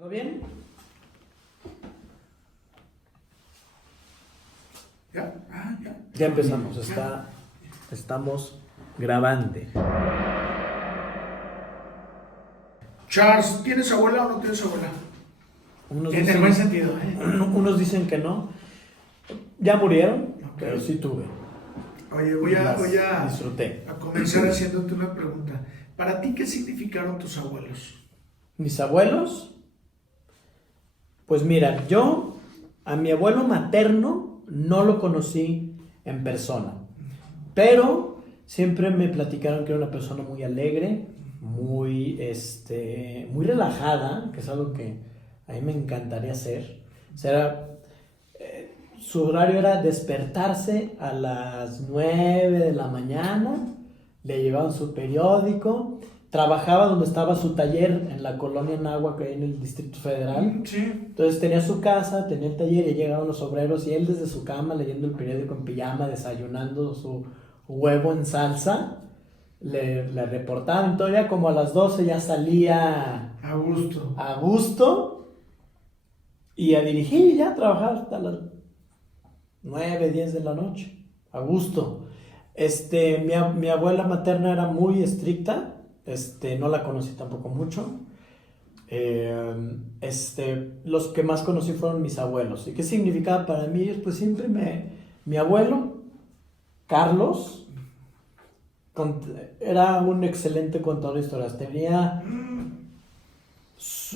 ¿Todo bien? Ya, ya. Ya empezamos, estamos grabando. Charles, ¿tienes abuela o no tienes abuela? Unos En el dicen, buen sentido, unos dicen que no. Ya murieron, Ok. pero sí tuve. Oye, voy a Disfruté. comenzar haciéndote una pregunta. ¿Para ti qué significaron tus abuelos? Mis abuelos, pues mira, yo a mi abuelo materno no lo conocí en persona, pero siempre me platicaron que era una persona muy alegre, muy relajada, que es algo que a mí me encantaría hacer. O sea, su horario era despertarse a las 9 de la mañana, le llevaban su periódico, trabajaba donde estaba su taller en la colonia Nahua, que hay en el Distrito Federal. Sí. Entonces tenía su casa, tenía el taller y llegaban los obreros y él desde su cama leyendo el periódico en pijama, desayunando su huevo en salsa, le reportaban. Entonces ya como a las 12 ya salía A gusto. a gusto y a dirigir y ya a trabajar hasta las 9, 10 de la noche, a gusto. Mi abuela materna era muy estricta, no la conocí tampoco mucho. Los que más conocí fueron mis abuelos. ¿Y qué significaba para mí? Pues siempre mi abuelo, Carlos, era un excelente contador de historias. Tenía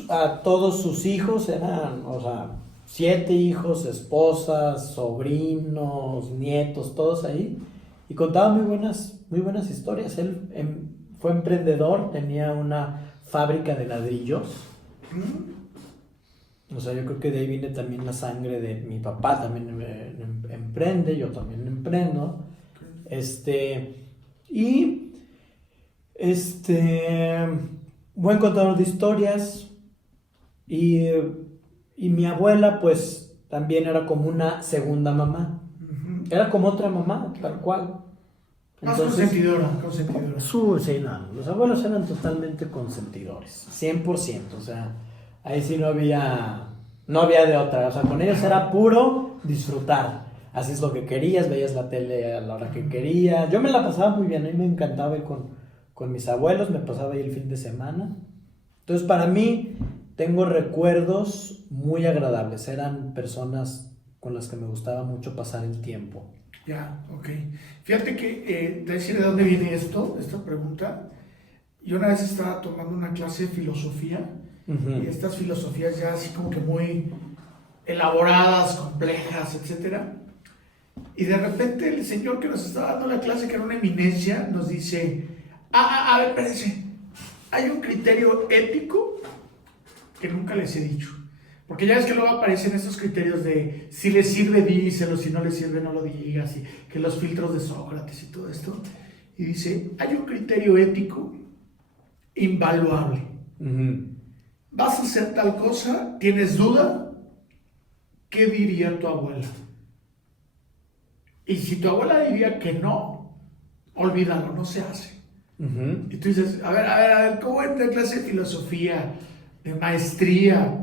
a todos sus hijos, eran, o sea, 7 hijos, esposas, sobrinos, nietos, todos ahí. Y contaba muy buenas historias. Él fue emprendedor, tenía una fábrica de ladrillos. O sea, yo creo que de ahí viene también la sangre de mi papá, también emprende, yo también emprendo. Y buen contador de historias. Y mi abuela, pues, también era como una segunda mamá. Era como otra mamá, tal cual. Más consentidora. Sí, no, los abuelos eran totalmente consentidores, 100%, o sea, ahí sí no había de otra, o sea, con ellos era puro disfrutar, hacías lo que querías, veías la tele a la hora que querías, yo me la pasaba muy bien, a mí me encantaba ir con mis abuelos, me pasaba ahí el fin de semana, entonces para mí tengo recuerdos muy agradables, eran personas con las que me gustaba mucho pasar el tiempo. Ya, ok. Fíjate que, te decir de dónde viene esta pregunta. Yo una vez estaba tomando una clase de filosofía, y estas filosofías ya así como que muy elaboradas, complejas, etcétera. Y de repente el señor que nos estaba dando la clase, que era una eminencia, nos dice, a ver, espérense, hay un criterio ético que nunca les he dicho. Porque ya ves que luego aparecen estos criterios de si le sirve, díselo, si no le sirve, no lo digas, y que los filtros de Sócrates y todo esto. Y dice, hay un criterio ético invaluable. Vas a hacer tal cosa, ¿tienes duda? ¿Qué diría tu abuela? Y si tu abuela diría que no, olvídalo, no se hace. Y tú dices, a ver, ¿cómo entra en clase de filosofía, de maestría?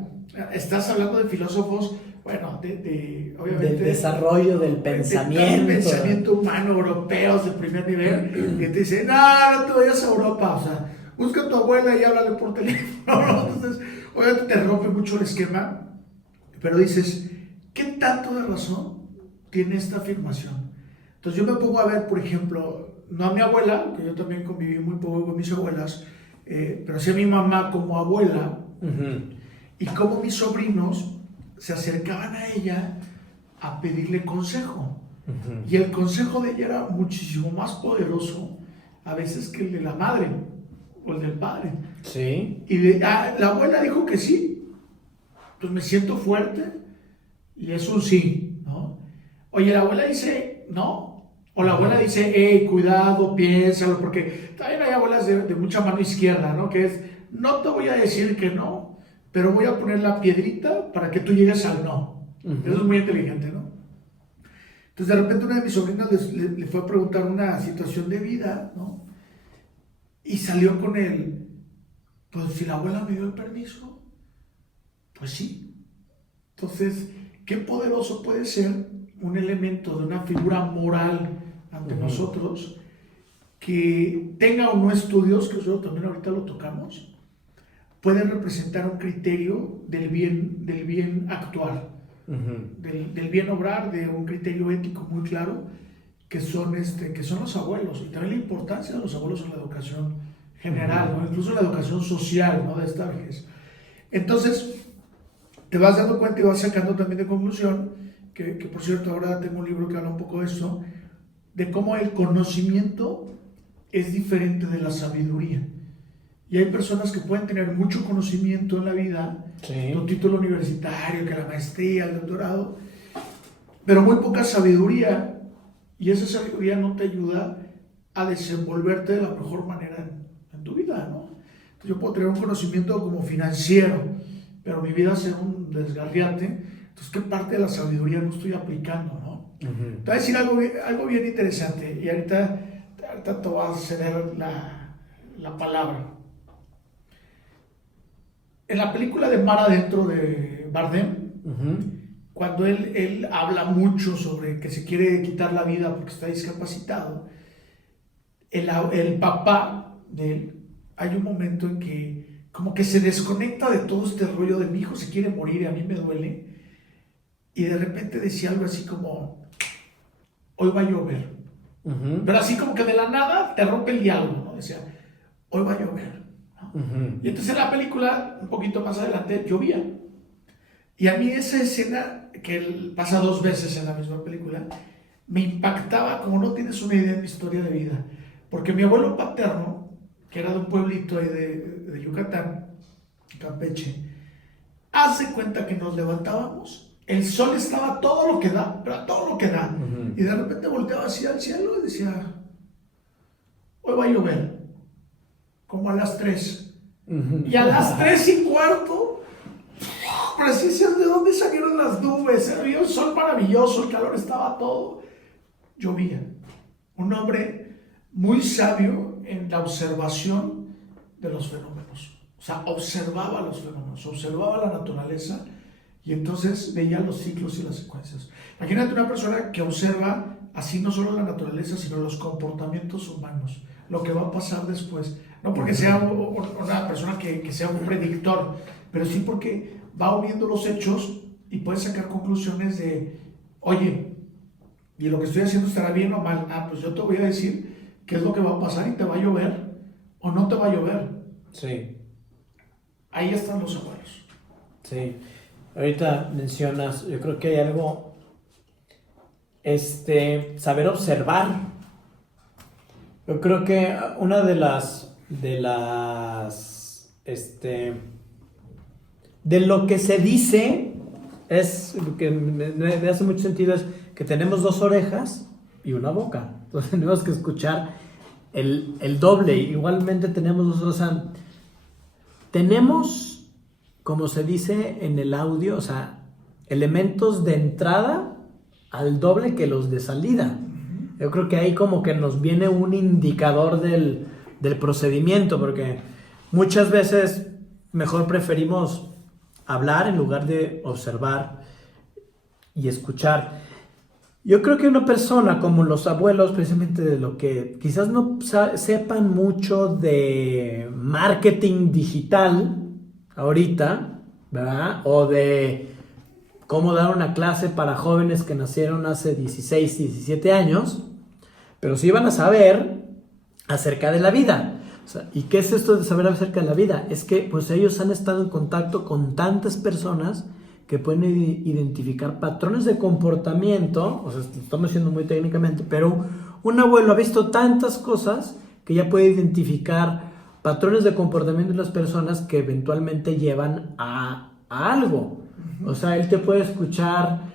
Estás hablando de filósofos, bueno, obviamente... Del desarrollo del pensamiento. Del pensamiento humano, europeos de primer nivel, que te dicen, no te vayas a Europa, o sea, busca a tu abuela y háblale por teléfono. Entonces, obviamente te rompe mucho el esquema, pero dices, ¿qué tanto de razón tiene esta afirmación? Entonces yo me pongo a ver, por ejemplo, no a mi abuela, que yo también conviví muy poco con mis abuelas, pero sí a mi mamá como abuela, y cómo mis sobrinos se acercaban a ella a pedirle consejo. Y el consejo de ella era muchísimo más poderoso a veces que el de la madre o el del padre. Sí. Y la abuela dijo que sí. Entonces me siento fuerte y es un sí, ¿no? Oye, la abuela dice no. O la abuela dice, hey, cuidado, piénsalo, porque también hay abuelas de mucha mano izquierda, ¿no? Que es, no te voy a decir que no, pero voy a poner la piedrita para que tú llegues al no. Eso es muy inteligente, ¿no? Entonces de repente una de mis sobrinas le fue a preguntar una situación de vida, ¿no? Y salió con él, pues si la abuela me dio el permiso. Pues sí. Entonces, qué poderoso puede ser un elemento de una figura moral ante nosotros que tenga o no estudios, que nosotros también ahorita lo tocamos, puede representar un criterio del bien actuar, del bien obrar, de un criterio ético muy claro, que son los abuelos, y también la importancia de los abuelos en la educación general, ¿no? Incluso la educación social, ¿no? De esta vejez. Entonces, te vas dando cuenta y vas sacando también de conclusión, que por cierto ahora tengo un libro que habla un poco de esto, de cómo el conocimiento es diferente de la sabiduría. Y hay personas que pueden tener mucho conocimiento en la vida, un título universitario, que la maestría, el doctorado, pero muy poca sabiduría, y esa sabiduría no te ayuda a desenvolverte de la mejor manera en tu vida, ¿no? Entonces yo puedo tener un conocimiento como financiero, pero mi vida ser un desgarriate, entonces ¿qué parte de la sabiduría no estoy aplicando, no? Te voy a decir algo bien interesante, y ahorita te voy a ceder la palabra. En la película de Mar Adentro de Bardem, cuando él habla mucho sobre que se quiere quitar la vida porque está discapacitado, el papá de él, hay un momento en que como que se desconecta de todo este rollo de mi hijo se quiere morir y a mí me duele, y de repente decía algo así como, hoy va a llover. Pero así como que de la nada te rompe el diálogo, ¿no? Decía, hoy va a llover, ¿no? Y entonces en la película, un poquito más adelante, llovía. Y a mí esa escena, que pasa 2 veces en la misma película, me impactaba como no tienes una idea de mi historia de vida. Porque mi abuelo paterno, que era de un pueblito ahí de Yucatán, Campeche, hace cuenta que nos levantábamos, el sol estaba todo lo que da, pero todo lo que da, y de repente volteaba hacia el cielo y decía, hoy va a llover, como a las 3. Y a las 3:15, preciso de dónde salieron las nubes, había un sol maravilloso, el calor estaba todo, llovía. Un hombre muy sabio en la observación de los fenómenos. O sea, observaba los fenómenos, observaba la naturaleza y entonces veía los ciclos y las secuencias. Imagínate una persona que observa así no solo la naturaleza, sino los comportamientos humanos, lo que va a pasar después. No porque sea una persona que sea un predictor, pero sí porque va uniendo los hechos y puede sacar conclusiones de, oye, ¿y lo que estoy haciendo estará bien o mal? Ah, pues yo te voy a decir qué es lo que va a pasar y te va a llover o no te va a llover. Sí. Ahí están los abuelos. Sí. Ahorita mencionas, yo creo que hay algo, saber observar. Yo creo que una de lo que se dice es, que me hace mucho sentido, es que tenemos 2 orejas y una boca. Entonces tenemos que escuchar el doble. Igualmente tenemos 2, o sea, tenemos, como se dice en el audio, o sea, elementos de entrada al doble que los de salida. Yo creo que ahí como que nos viene un indicador del procedimiento, porque muchas veces mejor preferimos hablar en lugar de observar y escuchar. Yo creo que una persona como los abuelos, precisamente de lo que quizás no sepan mucho de marketing digital ahorita, ¿verdad? O de cómo dar una clase para jóvenes que nacieron hace 16, 17 años, pero sí van a saber acerca de la vida. O sea, ¿y qué es esto de saber acerca de la vida? Es que pues ellos han estado en contacto con tantas personas que pueden identificar patrones de comportamiento, o sea, estamos diciendo muy técnicamente, pero un abuelo ha visto tantas cosas que ya puede identificar patrones de comportamiento de las personas que eventualmente llevan a algo. O sea, él te puede escuchar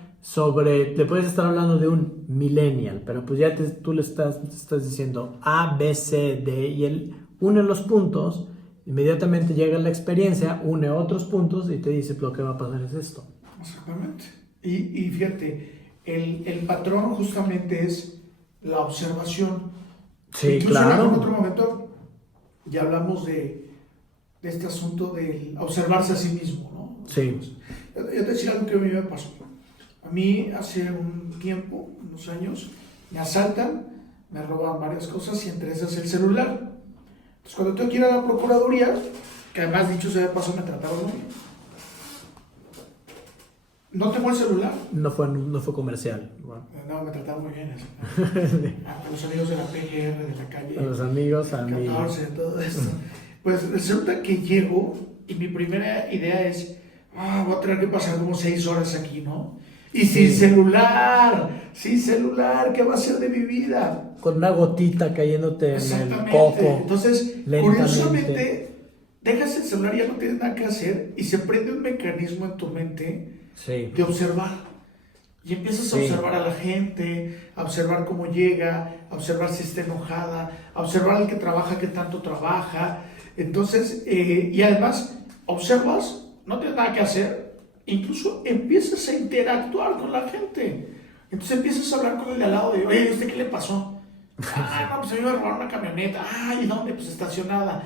te puedes estar hablando de un millennial, pero pues ya tú le estás diciendo A, B, C, D, y él une los puntos, inmediatamente llega la experiencia, une otros puntos y te dice lo que va a pasar es esto. Exactamente. Y fíjate, el patrón justamente es la observación. Sí, incluso claro. En otro momento ya hablamos de este asunto de observarse a sí mismo, ¿no? Sí. Yo te decía algo que a mí me pasó. A mí hace un tiempo, unos años, me asaltan, me roban varias cosas y entre esas el celular. Entonces cuando tengo que ir a la procuraduría, que además dicho sea de paso me trataron muy bien, no tengo el celular. No fue comercial. Bueno. No, me trataron muy bien. A los amigos de la PGR, de la calle. A los amigos, 14, todo esto. Pues resulta que llego y mi primera idea es, voy a tener que pasar como 6 horas aquí, ¿no? Y sin celular, ¿qué va a ser de mi vida? Con una gotita cayéndote en el coco. Entonces, curiosamente, dejas el celular y ya no tienes nada que hacer y se prende un mecanismo en tu mente de observar. Y empiezas a observar a la gente, a observar cómo llega, a observar si está enojada, a observar al que trabaja, qué tanto trabaja. Entonces, y además, observas, no tienes nada que hacer, incluso empiezas a interactuar con la gente. Entonces empiezas a hablar con el de al lado de, oye, ¿y usted qué le pasó? No, pues a mí me robaron una camioneta. ¿Y dónde? Pues estacionada.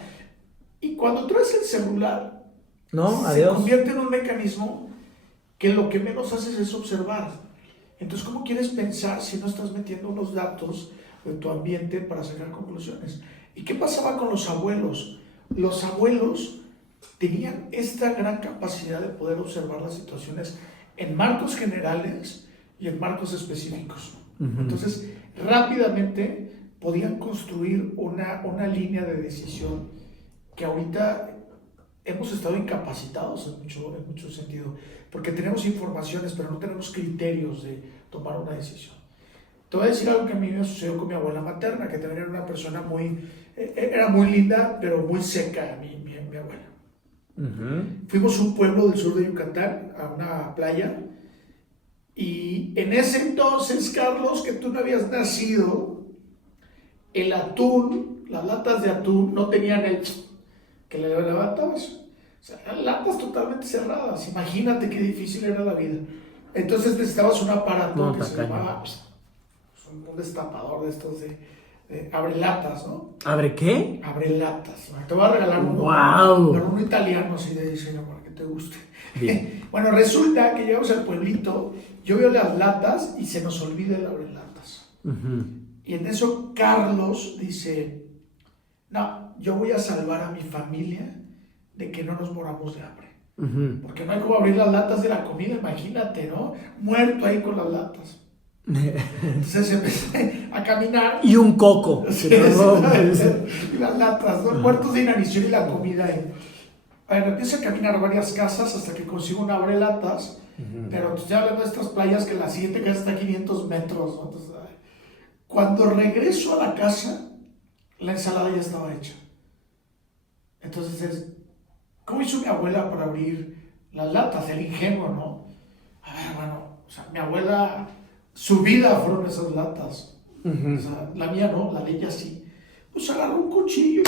Y cuando traes el celular, se convierte en un mecanismo que lo que menos haces es observar. Entonces, ¿cómo quieres pensar si no estás metiendo unos datos de tu ambiente para sacar conclusiones? ¿Y qué pasaba con los abuelos? Los abuelos tenían esta gran capacidad de poder observar las situaciones en marcos generales y en marcos específicos. Entonces, rápidamente podían construir una línea de decisión que ahorita hemos estado incapacitados en mucho sentido, porque tenemos informaciones, pero no tenemos criterios de tomar una decisión. Te voy a decir algo que a mí me sucedió con mi abuela materna, que también era una persona era muy linda, pero muy seca, mi abuela. Fuimos a un pueblo del sur de Yucatán, a una playa, y en ese entonces, Carlos, que tú no habías nacido, el atún, las latas de atún no tenían el que le levantabas. O sea, eran latas totalmente cerradas. Imagínate qué difícil era la vida. Entonces necesitabas un aparato que se llamaba un destapador de estos de abrelatas, ¿no? ¿Abre qué? Abrelatas. Te voy a regalar uno. ¡Wow! Pero uno italiano así de diseño para que te guste. Bien. Bueno, resulta que llegamos al pueblito, yo veo las latas y se nos olvida el abrelatas. Y en eso Carlos dice, no, yo voy a salvar a mi familia de que no nos moramos de hambre. Porque no hay como abrir las latas de la comida, imagínate, ¿no? Muerto ahí con las latas. Entonces empecé a caminar. Y un coco. Sí, y las latas, ¿no? Muertos de inanición y la comida ahí. Bueno, empiezo a caminar varias casas hasta que consigo un abrelatas. Pero estoy hablando de estas playas que la siguiente casa está a 500 metros, ¿no? Entonces, cuando regreso a la casa, la ensalada ya estaba hecha. Entonces, ¿cómo hizo mi abuela para abrir las latas? El ingenuo, ¿no? A ver, bueno, o sea, mi abuela, su vida fueron esas latas. O sea, la mía no, la de ella sí. Pues agarró un cuchillo,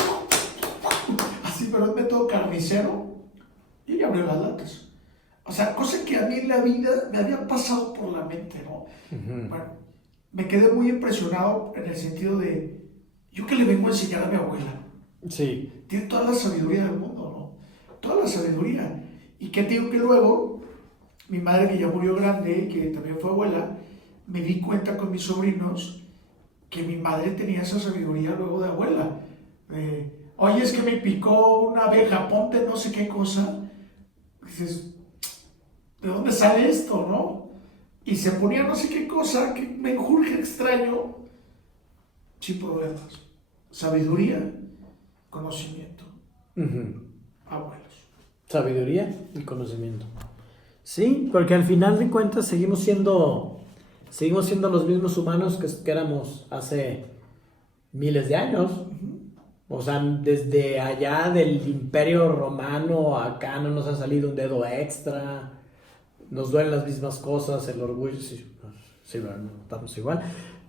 así, pero es método carnicero, y ella abrió las latas. O sea, cosa que a mí en la vida me había pasado por la mente, ¿no? Bueno, me quedé muy impresionado en el sentido de, ¿yo qué le vengo a enseñar a mi abuela? Sí. Tiene toda la sabiduría del mundo, ¿no? Toda la sabiduría. Y que te digo que luego, mi madre que ya murió grande, que también fue abuela, me di cuenta con mis sobrinos que mi madre tenía esa sabiduría luego de abuela. Oye, es que me picó una abeja, ponte no sé qué cosa. Dices, ¿de dónde sale esto, no? Y se ponía no sé qué cosa que me enjurge extraño, sin problemas. Sabiduría, conocimiento. Abuelos. Sabiduría y conocimiento. Sí, porque al final de cuentas seguimos siendo los mismos humanos que éramos hace miles de años. O sea, desde allá del Imperio Romano acá no nos ha salido un dedo extra. Nos duelen las mismas cosas, el orgullo, sí, bueno, estamos igual.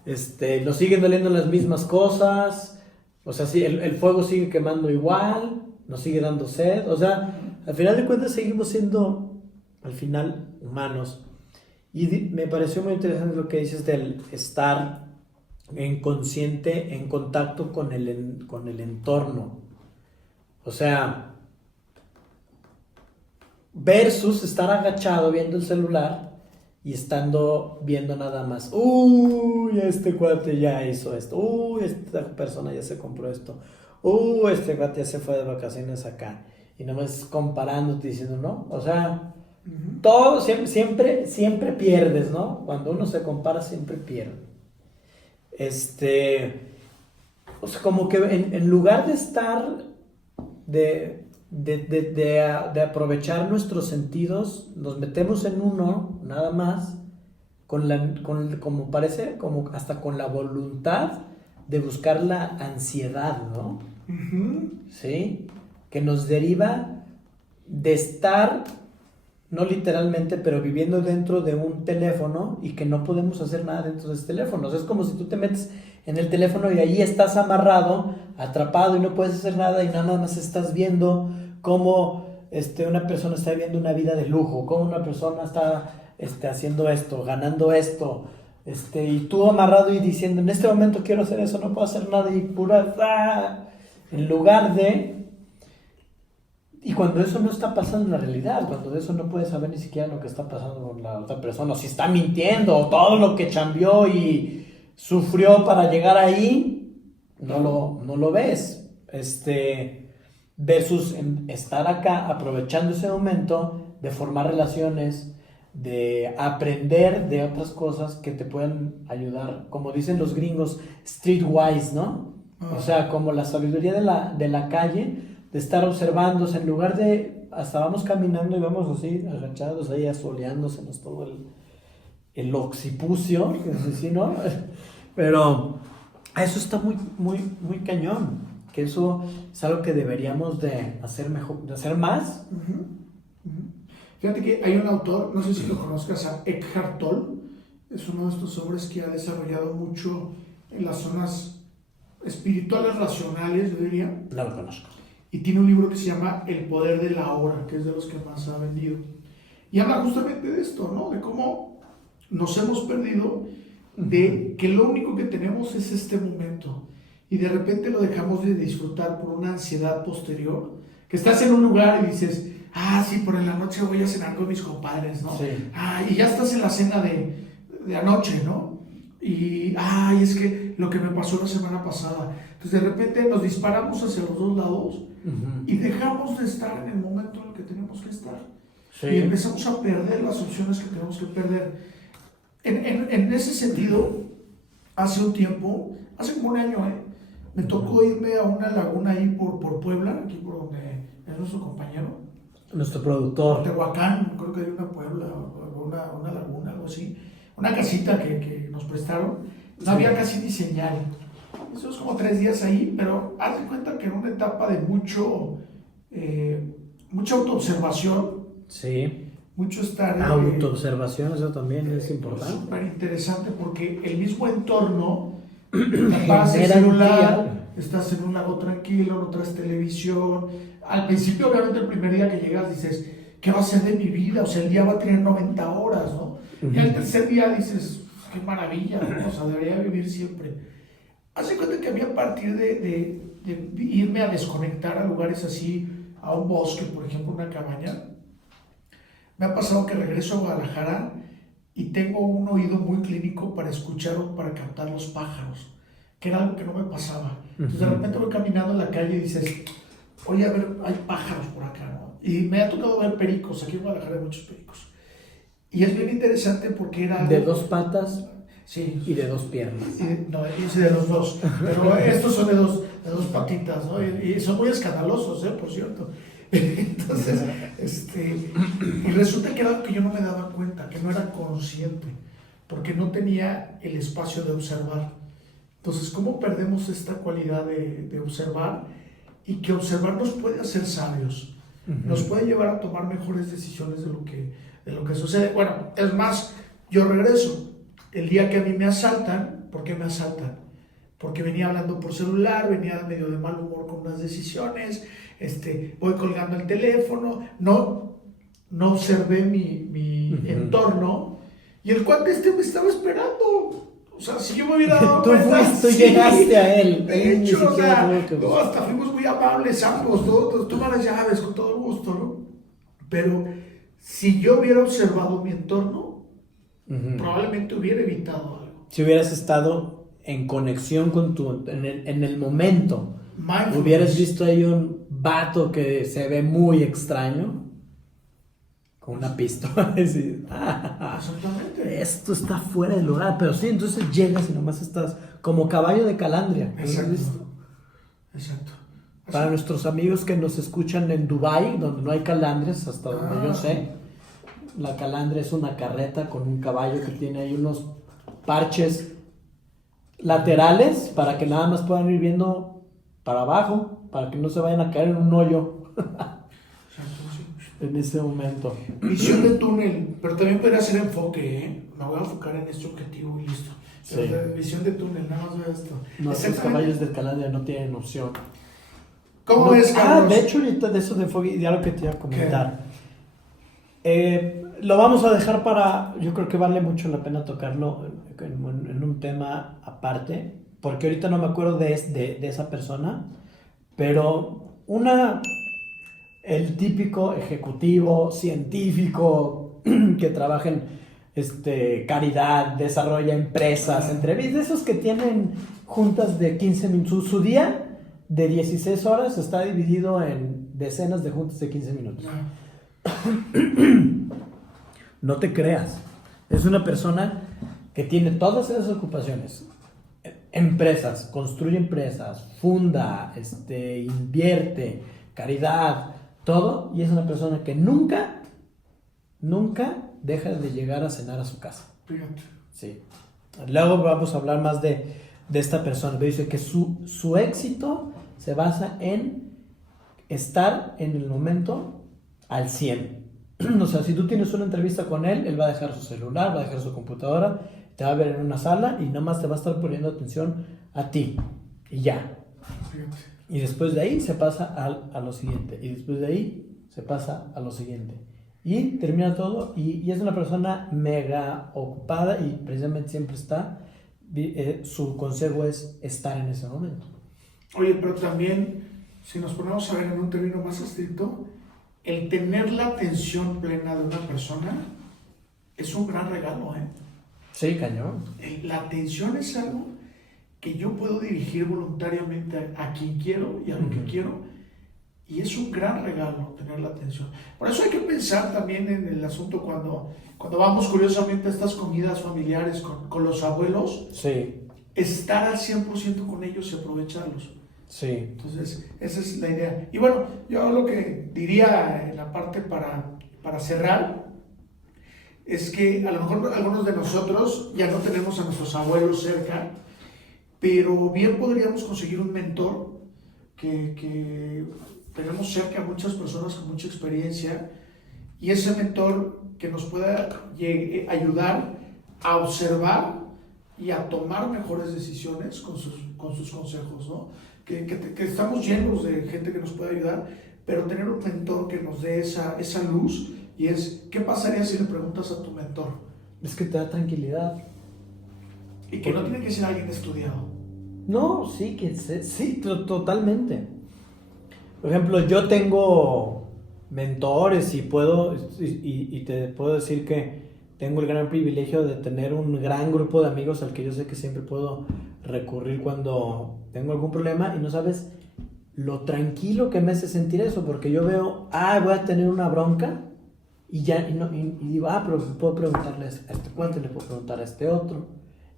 Nos siguen doliendo las mismas cosas. O sea, sí, el fuego sigue quemando igual, nos sigue dando sed. O sea, al final de cuentas seguimos siendo, al final, humanos. Y me pareció muy interesante lo que dices del estar en contacto con el entorno. O sea, versus estar agachado viendo el celular y estando viendo nada más. Uy, este cuate ya hizo esto. Uy, esta persona ya se compró esto. Uy, este cuate ya se fue de vacaciones acá. Y nomás comparándote diciendo, ¿no? O sea, todo siempre pierdes, ¿no? Cuando uno se compara siempre pierde. O sea, como que en lugar de estar de aprovechar nuestros sentidos, nos metemos en uno, nada más, como parece, como hasta con la voluntad de buscar la ansiedad, ¿no? ¿Sí? Que nos deriva de estar, no literalmente, pero viviendo dentro de un teléfono y que no podemos hacer nada dentro de ese teléfono. O sea, es como si tú te metes en el teléfono y ahí estás amarrado, atrapado y no puedes hacer nada y nada más estás viendo cómo una persona está viviendo una vida de lujo, cómo una persona está haciendo esto, ganando esto, y tú amarrado y diciendo, en este momento quiero hacer eso, no puedo hacer nada y pura... En lugar de... Y cuando eso no está pasando en la realidad, cuando de eso no puedes saber ni siquiera lo que está pasando con la otra persona, o si está mintiendo, o todo lo que chambeó y sufrió para llegar ahí, no lo ves. Versus estar acá aprovechando ese momento de formar relaciones, de aprender de otras cosas que te puedan ayudar, como dicen los gringos, streetwise, ¿no? O sea, como la sabiduría de la calle, de estar observándose, en lugar de, hasta vamos caminando y vamos así, agachados ahí, asoleándosenos todo el occipucio, que es así, ¿no? Pero eso está muy, muy, muy cañón, que eso es algo que deberíamos de hacer mejor, de hacer más. Fíjate que hay un autor, no sé si lo conozcas, a Eckhart Tolle, es uno de estos hombres que ha desarrollado mucho en las zonas espirituales racionales, yo diría. No lo conozco. Y tiene un libro que se llama El poder de la hora, que es de los que más ha vendido. Y habla justamente de esto, ¿no? De cómo nos hemos perdido, de que lo único que tenemos es este momento. Y de repente lo dejamos de disfrutar por una ansiedad posterior. Que estás en un lugar y dices, sí, por en la noche voy a cenar con mis compadres, ¿no? Sí. Y ya estás en la cena de anoche, ¿no? Y, es que lo que me pasó la semana pasada. Entonces de repente nos disparamos hacia los dos lados y dejamos de estar en el momento en el que tenemos que estar. Sí. Y empezamos a perder las opciones que tenemos que perder. En ese sentido, hace un tiempo, hace como un año, me tocó irme a una laguna ahí por Puebla, aquí por donde es nuestro compañero. Nuestro productor. Tehuacán, creo que hay una Puebla, una laguna, algo así. Una casita que nos prestaron. No había casi ni señal. Eso es como 3 días ahí, pero haz de cuenta que en una etapa de mucha autoobservación. Sí. Mucho estar... Autoobservación, eso también es importante. Súper interesante porque el mismo entorno, vas en celular, estás en un lago tranquilo, no traes televisión. Al principio, obviamente, el primer día que llegas dices, ¿qué va a ser de mi vida? O sea, el día va a tener 90 horas, ¿no? Y al tercer día dices, qué maravilla, ¿no? O sea, debería vivir siempre. Hace cuenta que a mí, a partir de irme a desconectar a lugares así, a un bosque, por ejemplo, una cabaña, me ha pasado que regreso a Guadalajara y tengo un oído muy clínico para escuchar o para captar los pájaros, que era algo que no me pasaba. Entonces de repente voy caminando en la calle y dices, oye, a ver, hay pájaros por acá, ¿no? Y me ha tocado ver pericos, aquí en Guadalajara hay muchos pericos. Y es bien interesante porque era algo... ¿De 2 patas? Sí. Y de 2 piernas. No, hice de los 2, pero estos son de dos patitas, ¿no? Y son muy escandalosos, por cierto. Entonces, y resulta que era algo que yo no me daba cuenta, que no era consciente, porque no tenía el espacio de observar. Entonces, ¿cómo perdemos esta cualidad de observar? Y que observar nos puede hacer sabios, nos puede llevar a tomar mejores decisiones de lo que sucede. Bueno, es más, yo regreso. El día que a mí me asaltan, ¿por qué me asaltan? Porque venía hablando por celular, venía medio de mal humor con unas decisiones, voy colgando el teléfono, no observé mi entorno, y el cuate me estaba esperando. O sea, si yo me hubiera dado cuenta... Tú llegaste a él. De hecho, o sea, hasta fuimos muy amables ambos, tú me las llaves con todo gusto, ¿no? Pero si yo hubiera observado mi entorno, Ujú. probablemente hubiera evitado algo. Si hubieras estado en conexión con en el momento, Mindfulness. hubieras visto ahí un vato que se ve muy extraño, con una pistola, y dices, Exactamente. esto está fuera del lugar, pero sí, entonces llegas y nomás estás como caballo de calandria. ¿Lo has Exacto. visto? Exacto. Para nuestros amigos que nos escuchan en Dubái, donde no hay calandrias, hasta donde yo sé, la calandria es una carreta con un caballo que tiene ahí unos parches laterales para que nada más puedan ir viendo para abajo, para que no se vayan a caer en un hoyo Exacto, sí. en ese momento. Visión de túnel, pero también podría ser enfoque, ¿eh? Me voy a enfocar en este objetivo y listo. Sí. Visión de túnel, nada más veo esto. No, los caballos de calandria no tienen opción. ¿Cómo No, ves, Carlos? de hecho, ahorita de eso de enfoque, ya lo que te iba a comentar. Lo vamos a dejar para, yo creo que vale mucho la pena tocarlo en un tema aparte, porque ahorita no me acuerdo de esa persona, pero el típico ejecutivo científico que trabaja en caridad, desarrolla empresas, entrevistas, de esos que tienen juntas de 15 minutos, su día de 16 horas está dividido en decenas de juntas de 15 minutos. No te creas, es una persona que tiene todas esas ocupaciones, empresas, construye empresas, funda, invierte, caridad, todo, y es una persona que nunca deja de llegar a cenar a su casa. Fíjate. Sí. Luego vamos a hablar más de esta persona, pero dice que su éxito se basa en estar en el momento al 100. O sea, si tú tienes una entrevista con él, él va a dejar su celular, va a dejar su computadora, te va a ver en una sala y nomás te va a estar poniendo atención a ti. Y ya. Fíjate. Y después de ahí se pasa a lo siguiente. Y después de ahí se pasa a lo siguiente. Y termina todo. Y es una persona mega ocupada y precisamente siempre está. Su consejo es estar en ese momento. Oye, pero también, si nos ponemos a ver en un término más estricto, el tener la atención plena de una persona es un gran regalo, ¿eh? Sí, cañón. La atención es algo que yo puedo dirigir voluntariamente a quien quiero y a lo que quiero, y es un gran regalo tener la atención. Por eso hay que pensar también en el asunto cuando vamos curiosamente a estas comidas familiares con los abuelos, Sí. estar al 100% con ellos y aprovecharlos. Sí. Entonces, esa es la idea. Y bueno, yo lo que diría en la parte para cerrar es que a lo mejor algunos de nosotros ya no tenemos a nuestros abuelos cerca, pero bien podríamos conseguir un mentor que tenemos cerca a muchas personas con mucha experiencia, y ese mentor que nos pueda ayudar a observar y a tomar mejores decisiones con sus consejos, ¿no? Que estamos llenos de gente que nos puede ayudar, pero tener un mentor que nos dé esa luz, y es, ¿qué pasaría si le preguntas a tu mentor? Es que te da tranquilidad. Y que no tiene que ser alguien estudiado. No, sí, sí, totalmente. Por ejemplo, yo tengo mentores y te puedo decir que tengo el gran privilegio de tener un gran grupo de amigos al que yo sé que siempre puedo recurrir cuando tengo algún problema, y no sabes lo tranquilo que me hace sentir eso, porque yo veo, voy a tener una bronca y digo, pero puedo preguntarle a este cuate, le puedo preguntar a este otro,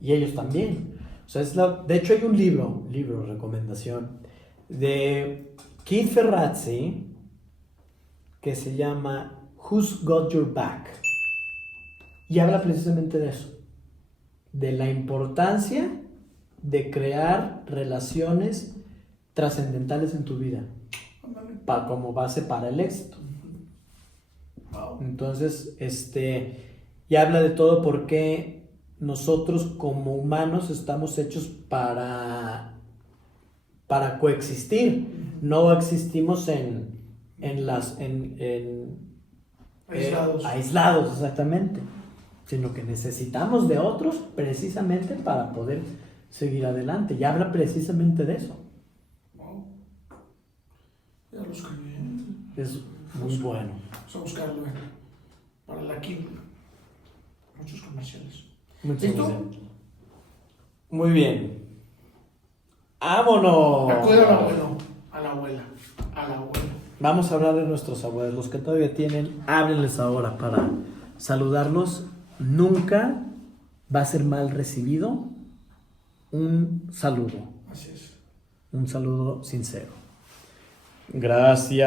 y ellos también. O sea, de hecho hay un libro, recomendación, de Keith Ferrazzi, que se llama Who's Got Your Back, y habla precisamente de eso, de la importancia de crear relaciones trascendentales en tu vida como base para el éxito. Entonces, y habla de todo porque nosotros como humanos estamos hechos para coexistir. No existimos aislados, exactamente, sino que necesitamos de otros precisamente para poder seguir adelante. Y habla precisamente de eso. Wow. Ya lo escribí. Es muy bueno. Vamos a buscarlo. para la Kindle. Muchos comerciales. ¿Listo? Muy bien. ¡Vámonos! Acude al abuelo, a la abuela, a la abuela. Vamos a hablar de nuestros abuelos. Los que todavía tienen, háblenles ahora para saludarlos. Nunca va a ser mal recibido un saludo. Así es. Un saludo sincero. Gracias.